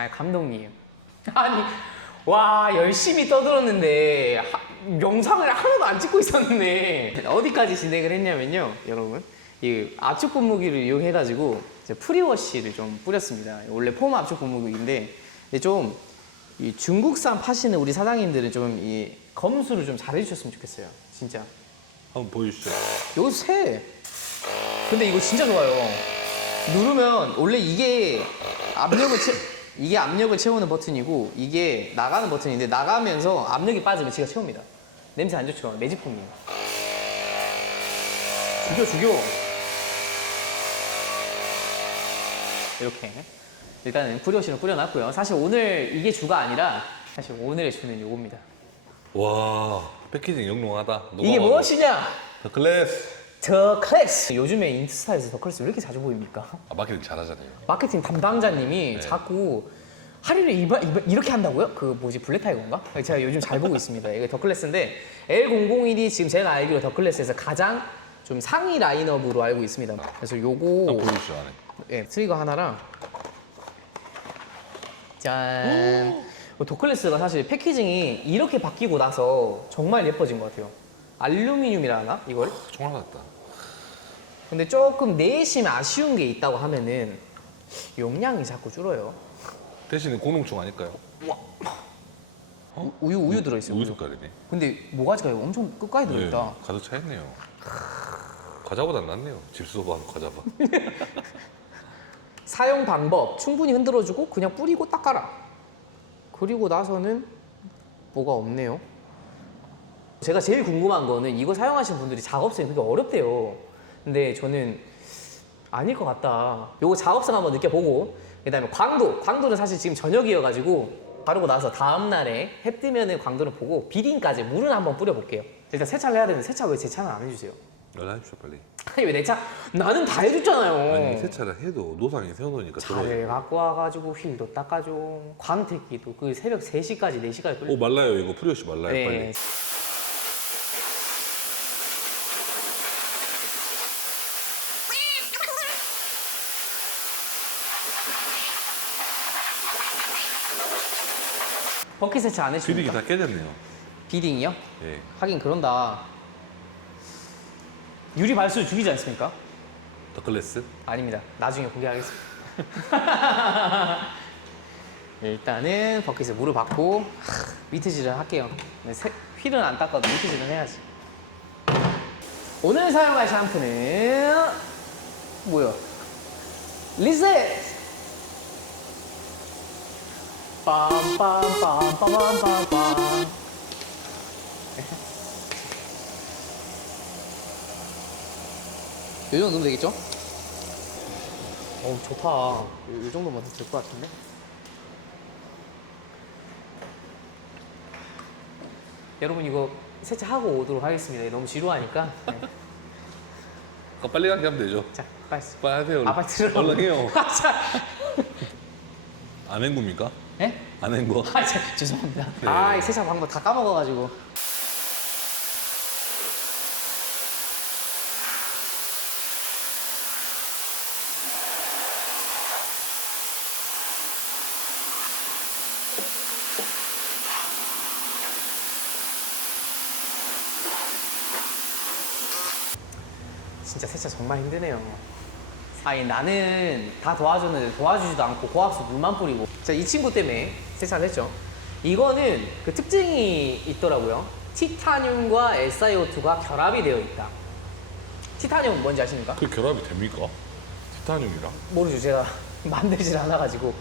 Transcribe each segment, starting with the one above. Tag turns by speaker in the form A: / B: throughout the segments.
A: 아니 감독님 아니 와 열심히 떠들었는데 하- 영상을 하나도 안 찍고 있었는데 어디까지 진행을 했냐면요 여러분 이 압축 분무기를 이용해 가지고 이제 프리워시를 좀 뿌렸습니다 원래 폼 압축 분무기인데 좀이 중국산 파시는 우리 사장님들은 좀이 검수를 좀 잘해주셨으면 좋겠어요 진짜
B: 한번 보여주시죠.
A: 여기 새. 근데 이거 진짜 좋아요. 누르면 원래 이게 압력을 채 이게 압력을 채우는 버튼이고 이게 나가는 버튼인데 나가면서 압력이 빠지면 지가 채웁니다. 냄새 안 좋죠? 매직품이에요. 죽여 죽여. 이렇게 일단은 프리워시를 뿌려놨고요. 사실 오늘 이게 주가 아니라 사실 오늘의 주는 요겁니다.
B: 와 패키징 영롱하다.
A: 이게 무엇이냐?
B: 더 클래스.
A: 더 클래스. 요즘에 인스타에서 더 클래스 왜 이렇게 자주 보입니까?
B: 아 마케팅 잘하잖아요.
A: 마케팅 담당자님이
B: 네.
A: 자꾸 할인을 이바, 이바, 이렇게 한다고요? 그 뭐지 블랙타이거인가? 제가 요즘 잘 보고 있습니다. 이게 더클래스인데 L001이 지금 제가 알기로 더클래스에서 가장 좀 상위 라인업으로 알고 있습니다. 그래서 요거
B: 한번 보여주시죠 안에.
A: 예, 트리거 하나랑 짠. 어, 더클래스가 사실 패키징이 이렇게 바뀌고 나서 정말 예뻐진 것 같아요. 알루미늄이라 하나? 이걸?
B: 총알 같다.
A: 근데 조금 내심 아쉬운 게 있다고 하면은 용량이 자꾸 줄어요.
B: 대신에 공룡총 아닐까요?
A: 우- 우유 우유 들어있어요.
B: 우유. 색깔이네.
A: 근데 모가지가 엄청 끝까지
B: 네,
A: 들어있다.
B: 가득 차 있네요. 과자보다 낫네요. 집수소바 과자봐.
A: 사용 방법 충분히 흔들어주고 그냥 뿌리고 닦아라. 그리고 나서는 뭐가 없네요. 제가 제일 궁금한 거는 이거 사용하시는 분들이 작업성이 되게 어렵대요. 근데 저는 아닐 것 같다. 요거 작업성 한번 느껴보고 그다음에 광도. 광도는 사실 지금 저녁이어가지고 바르고 나서 다음 날에 해 뜨면은 광도를 보고 비딩까지 물은 한번 뿌려볼게요. 일단 세차를 해야 되는데 세차 왜 제 차는 안 해주세요?
B: 연락하십시오 빨리.
A: 아니 왜 내 차? 나는 다 해줬잖아요.
B: 아니 세차를 해도 노상에 세워놓으니까.
A: 차를 갖고 와가지고 휠도 닦아줘 광택기도 그 새벽 3시까지 4시까지
B: 오 말라요 이거 프리오시 말라요
A: 네.
B: 빨리.
A: 버킷 세차 안
B: 비리기
A: 해주니까
B: 다 깨졌네요.
A: 비딩이요?
B: 예.
A: 하긴 그런다 유리 발수 죽이지 않습니까?
B: 더 클래스.
A: 아닙니다 나중에 공개하겠습니다 일단은 버킷에 물을 받고 하, 미트질을 할게요 네, 세- 휠은 안 닦아도 미트질은 해야지 오늘 사용할 샴푸는 뭐야 리셋 빰빰빰빰빰빰빰 이 정도 넣으면 되겠죠? 어 좋다. 이, 이 정도면 될것 같은데? 여러분 이거 세차하고 오도록 하겠습니다. 너무 지루하니까. 네.
B: 아까 빨리 가게 하면 되죠.
A: 자, 빨리.
B: 빨리 하세요.
A: 아, 빨리 들어.
B: 얼른 해요.
A: 아, 자.
B: 안 헹굽니까?
A: 예?
B: 안 헹궈.
A: 아, 자, 죄송합니다.
B: 네.
A: 아, 이 세차 방법 다 까먹어가지고. 진짜 세차 정말 힘드네요. 아니 나는 다 도와줬는데 도와주지도 않고 고압수 물만 뿌리고 자이 친구 때문에 세차를 했죠 이거는 그 특징이 있더라고요 티타늄과 SiO2가 결합이 되어 있다 티타늄 뭔지 아십니까?
B: 그 결합이 됩니까? 티타늄이랑?
A: 모르죠 제가 만들질 않아가지고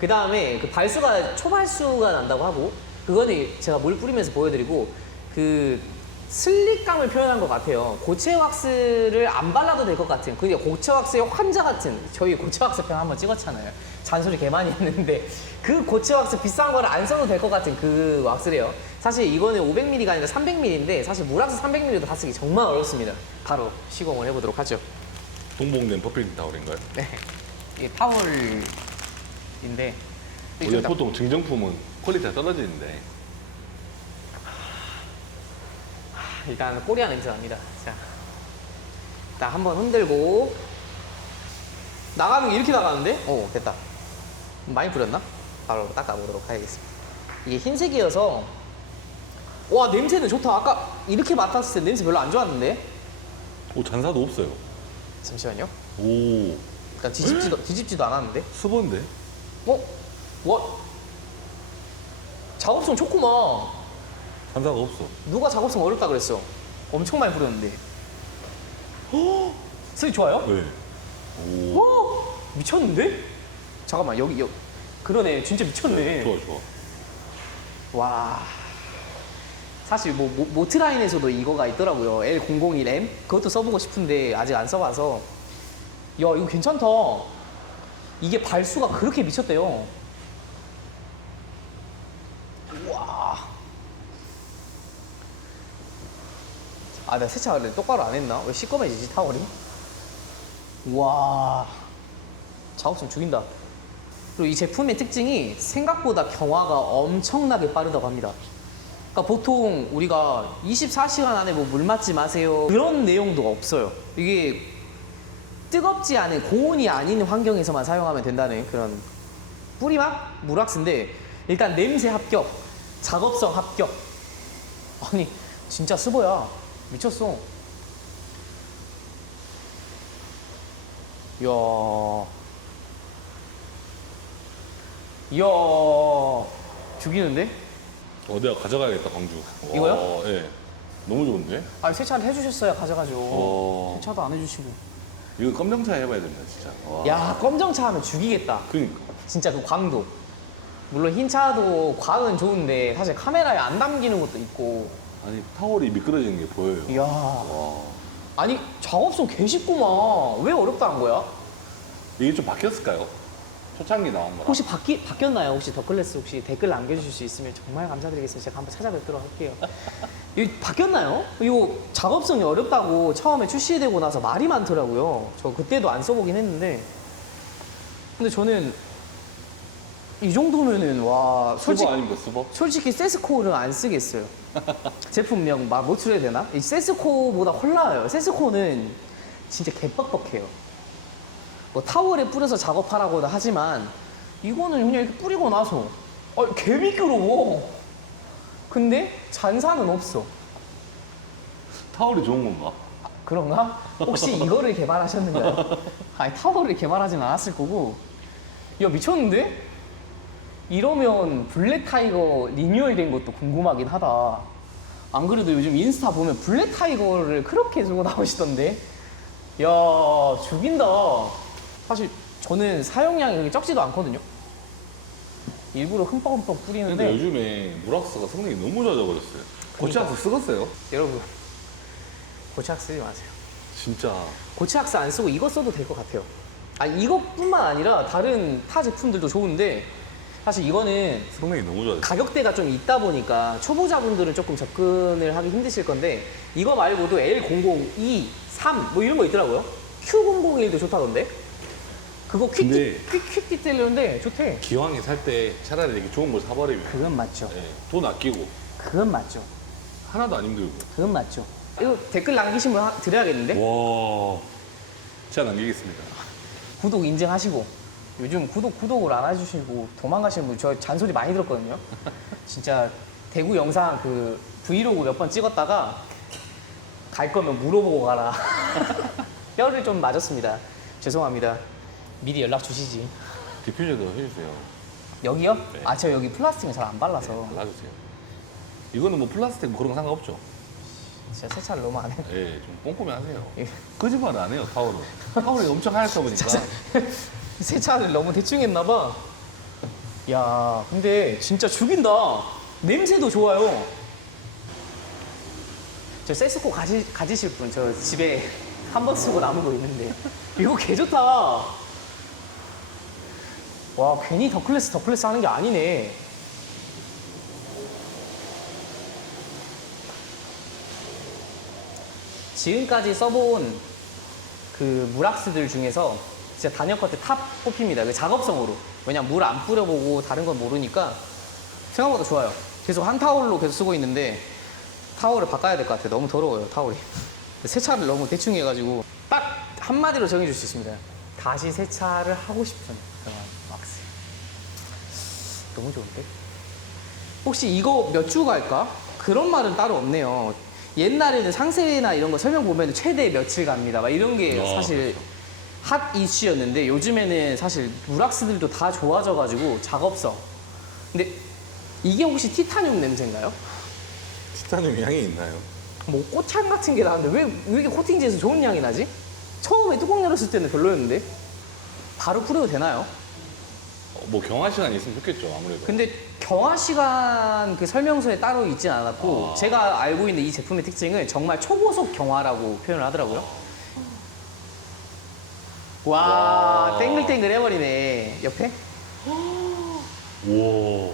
A: 그 다음에 그 발수가 초발수가 난다고 하고 그거는 제가 물 뿌리면서 보여드리고 그 슬릭감을 표현한 것 같아요. 고체 왁스를 안 발라도 될 것 같은 그게 고체 왁스의 환자 같은 저희 고체 왁스 편 한번 찍었잖아요. 잔소리 개 많이 했는데 그 고체 왁스 비싼 거를 안 써도 될 것 같은 그 왁스래요. 사실 이거는 500ml가 아니라 300ml인데 사실 물왁스 300ml도 다 쓰기 정말 어렵습니다. 바로 시공을 해보도록 하죠.
B: 동봉된 퍼필 타올인가요?
A: 네. 이게 타월인데
B: 원래 보통 증정품은 퀄리티가 떨어지는데
A: 일단 꼬리아 냄새 납니다. 자, 일단 한번 흔들고 나가는 게 이렇게 나가는데? 오 됐다. 많이 뿌렸나? 바로 닦아보도록 하겠습니다. 이게 흰색이어서 와 냄새는 좋다. 아까 이렇게 맡았을 때 냄새 별로 안 좋았는데
B: 오 잔사도 없어요.
A: 잠시만요.
B: 오
A: 일단 뒤집지도 뒤집지도 않았는데.
B: 수건데?
A: 어? 와 작업성 좋구만.
B: 잔사가 없어.
A: 누가 작업성 어렵다 그랬어? 엄청 많이 뿌렸는데. 쓰기 좋아요?
B: 네. 오
A: 와 미쳤는데? 잠깐만 여기 여기 그러네 진짜 미쳤네.
B: 좋아 좋아.
A: 와 사실 뭐 모, 모트라인에서도 이거가 있더라고요 L001M 그것도 써보고 싶은데 아직 안 써봐서 야 이거 괜찮다 이게 발수가 그렇게 미쳤대요 와. 아, 내가 세차를 똑바로 안 했나? 왜 시꺼매지지, 타월이? 와. 작업성 죽인다. 그리고 이 제품의 특징이 생각보다 경화가 엄청나게 빠르다고 합니다. 그러니까 보통 우리가 24시간 안에 뭐 물 맞지 마세요. 그런 내용도 없어요. 이게 뜨겁지 않은 고온이 아닌 환경에서만 사용하면 된다는 그런 뿌리막 무락스인데 일단 냄새 합격, 작업성 합격. 아니 진짜 스버야 미쳤어. 이야, 이야 죽이는데?
B: 어 내가 가져가야겠다 광주.
A: 이거요?
B: 와, 예. 너무 좋은데?
A: 아 세차를 해주셨어야 가져가죠.
B: 어.
A: 세차도 안 해주시고.
B: 이거 검정차 해봐야 된다 진짜. 와.
A: 야 검정차 하면 죽이겠다.
B: 그니까.
A: 진짜 그 광도. 물론 흰 차도 광은 좋은데 사실 카메라에 안 담기는 것도 있고.
B: 아니 타월이 미끄러지는 게 보여요.
A: 이야.
B: 와.
A: 아니 작업성 개 쉽구만. 왜 어렵다 한 거야?
B: 이게 좀 바뀌었을까요? 초창기 나온 거랑.
A: 혹시 바뀌, 바뀌었나요? 혹시 더클래스 혹시 댓글 남겨주실 수 있으면 정말 감사드리겠습니다. 제가 한번 찾아뵙도록 할게요. 이거 바뀌었나요? 이거 작업성이 어렵다고 처음에 출시되고 나서 말이 많더라고요. 저 그때도 안 써보긴 했는데. 근데 저는 이 정도면은 와 솔직히
B: 수버 아닙니까 수버?
A: 솔직히 세스코를 안 쓰겠어요. 제품명 막 노출해야 되나? 이 세스코보다 헐나요. 세스코는 진짜 개뻑뻑해요. 뭐 타월에 뿌려서 작업하라고는 하지만 이거는 그냥 이렇게 뿌리고 나서 아, 개 미끄러워. 근데 잔사는 없어.
B: 타월이 좋은 건가?
A: 그런가? 혹시 이거를 개발하셨는가요? 아니 타워를 개발하진 않았을 거고 야 미쳤는데? 이러면 블랙 타이거 리뉴얼 된 것도 궁금하긴 하다 안 그래도 요즘 인스타 보면 블랙 타이거를 그렇게 쓰고 나오시던데 야 죽인다 사실 저는 사용량이 그렇게 적지도 않거든요 일부러 흠뻑흠뻑 뿌리는데
B: 근데 요즘에 무락스가 성능이 너무 좋아져버렸어요. 고치학스 쓰겠어요?
A: 여러분 고치학 쓰지 마세요
B: 진짜.
A: 고치학스 안 쓰고 이거 써도 될 것 같아요. 아 이것뿐만 아니라 다른 타 제품들도 좋은데 사실 이거는
B: 성능이 너무 좋아졌어.
A: 가격대가 좀 있다 보니까 초보자분들은 조금 접근을 하기 힘드실 건데 이거 말고도 L002, 3뭐 이런 거 있더라고요. Q001도 좋다던데. 그거 퀵,
B: 근데-
A: 퀵, 퀵 디테일러인데 좋대.
B: 기왕에 살 때 차라리 이렇게 좋은 걸 사버리면
A: 그건 맞죠.
B: 예, 돈 아끼고
A: 그건 맞죠.
B: 하나도 안 힘들고.
A: 그건 맞죠. 이거 댓글 남기신 분 하- 드려야겠는데?
B: 와. 제가 남기겠습니다.
A: 구독 인증하시고 요즘 구독 구독을 안 해주시고 도망가시는 분 저 잔소리 많이 들었거든요. 진짜 대구 영상 그 브이로그 몇 번 찍었다가 갈 거면 물어보고 가라. 뼈를 좀 맞았습니다. 죄송합니다. 미리 연락 주시지.
B: 디퓨저도 해주세요.
A: 여기요?
B: 네.
A: 아 저 여기 플라스틱을 잘 안 발라서
B: 네, 발라주세요. 이거는 뭐 플라스틱 뭐 그런 거 상관없죠.
A: 진짜 세차를 너무 안 해.
B: 예, 좀 꼼꼼히 하세요.
A: 예.
B: 거짓말 안 해요, 타월은. 타월이 엄청 하얗다 보니까.
A: 세차를 너무 대충 했나 봐. 야, 근데 진짜 죽인다. 냄새도 좋아요. 저 세스코 가지, 가지실 분, 저 집에 한 번 쓰고 남은 거 있는데. 이거 개 좋다. 와, 괜히 더클래스, 더클래스 하는 게 아니네. 지금까지 써본 그 무락스들 중에서 진짜 단역 커트 탑 뽑힙니다. 그 작업성으로. 왜냐면 물 안 뿌려보고 다른 건 모르니까 생각보다 좋아요. 계속 한 타월로 계속 쓰고 있는데 타월을 바꿔야 될 것 같아요. 너무 더러워요, 타월이. 세차를 너무 대충 해가지고 딱 한마디로 정해줄 수 있습니다. 다시 세차를 하고 싶은 그런 왁스. 너무 좋은데? 혹시 이거 몇 주 갈까? 그런 말은 따로 없네요. 옛날에는 상세나 이런 거 설명 보면 최대 며칠 갑니다. 막 이런 게
B: 아,
A: 사실 핫 이슈였는데 요즘에는 사실 무락스들도 다 좋아져가지고 작업성. 근데 이게 혹시 티타늄 냄새인가요?
B: 티타늄 향이 있나요?
A: 뭐 꽃향 같은 게 나는데 왜, 왜 이렇게 코팅지에서 좋은 향이 나지? 처음에 뚜껑 열었을 때는 별로였는데 바로 뿌려도 되나요?
B: 어, 뭐 경화 시간이 있으면 좋겠죠 아무래도.
A: 근데 경화 시간 그 설명서에 따로 있진 않았고
B: 아.
A: 제가 알고 있는 이 제품의 특징은 정말 초고속 경화라고 표현을 하더라고요. 와,
B: 와.
A: 땡글땡글 해버리네 옆에
B: 우와.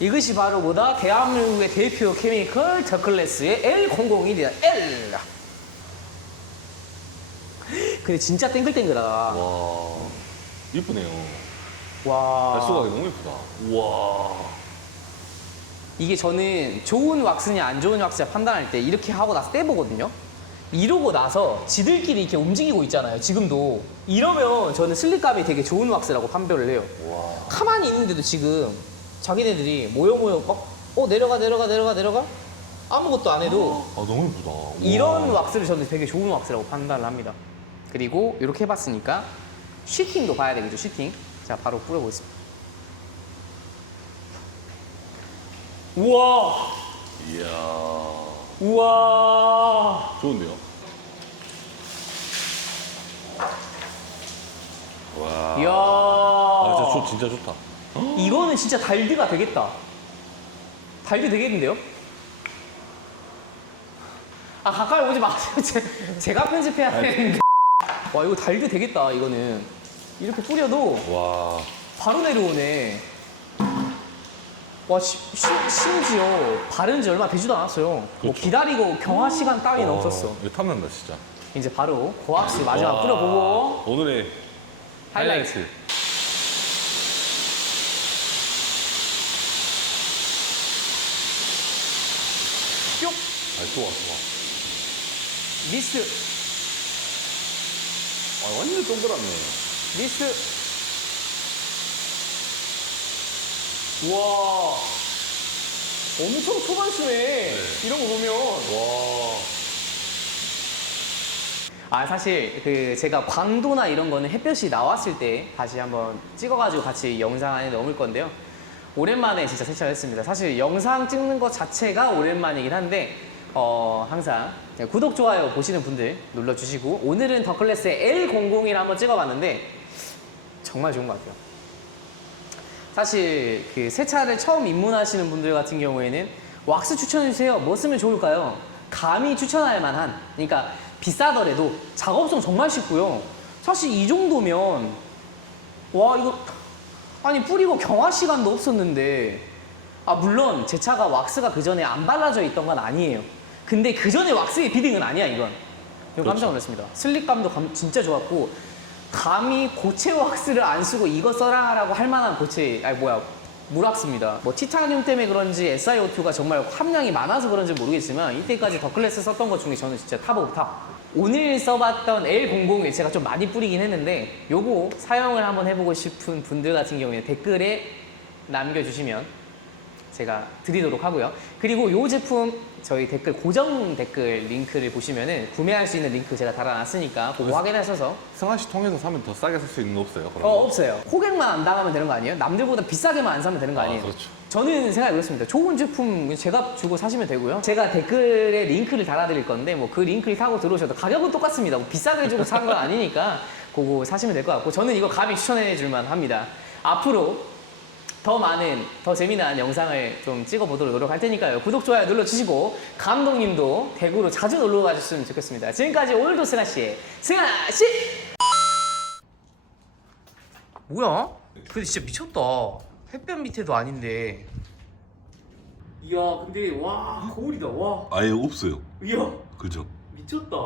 A: 이것이 바로 뭐다 대한민국의 대표 케미컬 더클래스의 L001이다 L 근데 진짜 땡글땡글하다
B: 와. 이쁘네요.
A: 와
B: 발수각이 너무 이쁘다. 우와.
A: 이게 저는 좋은 왁스냐 안 좋은 왁스냐 판단할 때 이렇게 하고 나서 떼보거든요. 이러고 나서 지들끼리 이렇게 움직이고 있잖아요. 지금도 이러면 저는 슬립감이 되게 좋은 왁스라고 판별을 해요.
B: 와.
A: 가만히 있는데도 지금 자기네들이 모여 모여 막어 내려가 내려가 내려가 내려가 아무것도 안 해도
B: 아 너무. 우와.
A: 이런 왁스를 저는 되게 좋은 왁스라고 판단을 합니다. 그리고 이렇게 해봤으니까 쉬팅도 봐야 되겠죠. 쉬팅. 자 바로 뿌려보겠습니다. 우와
B: 이야.
A: 우와
B: 좋은데요? 와.
A: 이야
B: 아, 진짜, 좋- 진짜 좋다.
A: 이거는 진짜 달드가 되겠다 달드 되겠는데요? 아 가까이 오지 마세요 제, 제가 편집해야 되는데 와 이거 달드 되겠다 이거는 이렇게 뿌려도
B: 와.
A: 바로 내려오네 와 시- 시- 심지어 바른 지 얼마 되지도 않았어요 뭐
B: 그렇죠.
A: 기다리고 경화 시간 따위는
B: 와,
A: 없었어
B: 이거 탐난다 진짜.
A: 이제 바로 고압수 마지막
B: 와.
A: 뿌려보고
B: 오늘의 하이라이트.
A: 뿅
B: 아 좋아 좋아.
A: 미스
B: 아 완전 동그랗네.
A: 미스 우와 엄청 초반수네 이런 거 보면
B: 와.
A: 아 사실 그 제가 광도나 이런 거는 햇볕이 나왔을 때 다시 한번 찍어가지고 같이 영상 안에 넣을 건데요 오랜만에 진짜 세차를 했습니다 사실 영상 찍는 것 자체가 오랜만이긴 한데 어 항상 구독 좋아요 보시는 분들 눌러주시고 오늘은 더 클래스의 L00을 한번 찍어봤는데 정말 좋은 것 같아요 사실 그 세차를 처음 입문하시는 분들 같은 경우에는 왁스 추천해주세요. 뭐 쓰면 좋을까요? 감히 추천할 만한. 그러니까 비싸더라도 작업성 정말 쉽고요. 사실 이 정도면 와 이거 아니 뿌리고 경화 시간도 없었는데 아 물론 제 차가 왁스가 그 전에 안 발라져 있던 건 아니에요. 근데 그 전에 왁스의 비딩은 아니야 이건. 이거 깜짝 놀랐습니다. 슬립감도 감- 진짜 좋았고 감히 고체 왁스를 안 쓰고 이거 써라라고 할 만한 고체 아니 뭐야 물왁스입니다. 뭐 티타늄 때문에 그런지 SiO2가 정말 함량이 많아서 그런지 모르겠지만 이때까지 더 클래스 썼던 것 중에 저는 진짜 탑 오브 탑. 오늘 써봤던 L00을 제가 좀 많이 뿌리긴 했는데 요거 사용을 한번 해보고 싶은 분들 같은 경우에는 댓글에 남겨주시면 제가 드리도록 하고요. 그리고 이 제품 저희 댓글 고정 댓글 링크를 보시면은 구매할 수 있는 링크 제가 달아놨으니까 그거 확인하셔서
B: 승환 씨 통해서 사면 더 싸게 살 수 있는 거 없어요? 그럼?
A: 어 없어요. 고객만 안 당하면 되는 거 아니에요? 남들보다 비싸게만 안 사면 되는 거
B: 아,
A: 아니에요?
B: 그렇죠.
A: 저는 생각이 그렇습니다. 좋은 제품 제가 주고 사시면 되고요. 제가 댓글에 링크를 달아드릴 건데 뭐 그 링크를 타고 들어오셔도 가격은 똑같습니다. 뭐 비싸게 주고 산 건 아니니까 그거 사시면 될 것 같고 저는 이거 감히 추천해 줄만 합니다. 앞으로 더 많은 더 재미난 영상을 좀 찍어보도록 노력할 테니까요. 구독, 좋아요 눌러주시고 감독님도 대구로 자주 놀러 가셨으면 좋겠습니다. 지금까지 오늘도 승아 씨의 승아 씨! 뭐야? 근데 진짜 미쳤다. 햇볕 밑에도 아닌데. 이야, 근데 와 거울이다. 와,
B: 아예 없어요.
A: 이야
B: 그죠?
A: 미쳤다.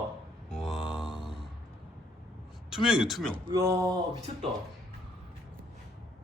B: 와. 투명이에요 투명.
A: 이야 미쳤다.